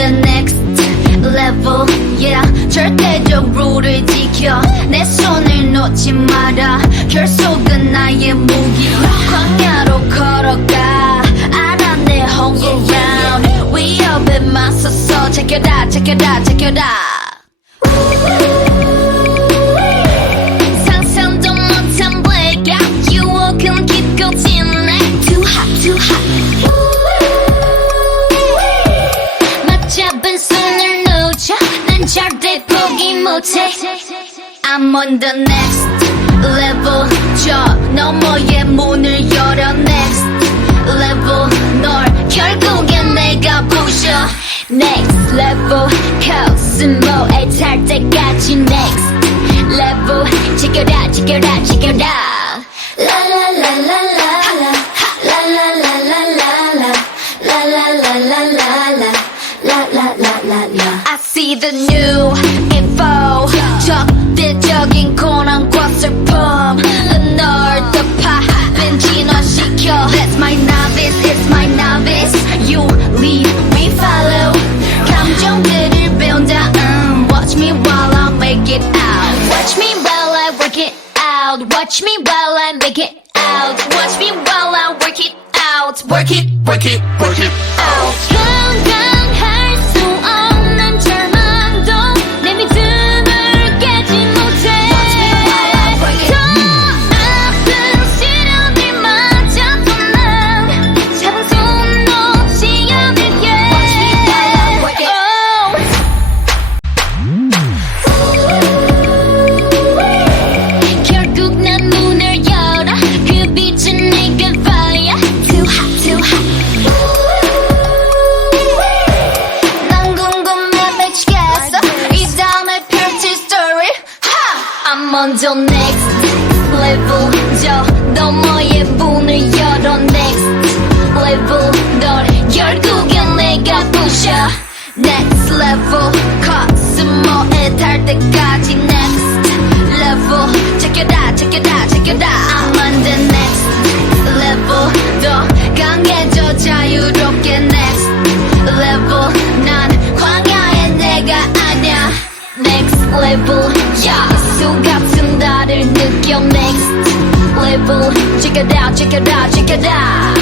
the next level, yeah. 절대적 룰을 지켜 내 손을 놓지 마라. 결속은 나의 무기. 광야로 걸어가 알아 내 home ground. 위협에 맞서서 제껴다 제껴다 제껴다. 상상도 못한 blackout 유혹은 깊고 진해. Too hot too hot. 맞잡은 손을 놓쳐 난 절대 포기 못해. I'm on the next level. 저 너머의 문을 열어. Next level. 널 결국엔 내가 부셔. Next level. 코스모에 탈 때까지 next level. 지켜라 지켜라 지켜라. La la la la la la. La la la la la la. La la la la la la. La la la la la. I see the new info. 적대적인 고난과 슬픔 널 덮아 빈 진화시켜. That's my novice, it's my novice. You lead, we follow. 감정들을 배운다. Watch me while I make it out. Watch me while I work it out. Watch me while I make it out. Watch me while I work it out. Work it, work it, work it out. 감당할 수 없는 절망도 내 믿음을 깨지 못해. 더 아픈 시련들마저도 난 잡은 손 놓지 않을게. 결국 난 문을 열어. 그 빛은 내게 fire. Too hot too hot. 난 궁금해 미치겠어. 이 다음에 펼칠 story. I'm on the next level. 저 너머의 문을 열어. Next level. 널 결국엔 내가 부셔. Next level. 코스모에 달 때까지 next level. 제껴다 제껴다 제껴다. I'm on the next level. 더 강해져 자유롭게 next level. 난 광야의 내가 아냐. Next level. 야수 같은 나를 느껴. Next level. 지켜다 지켜다 지켜다.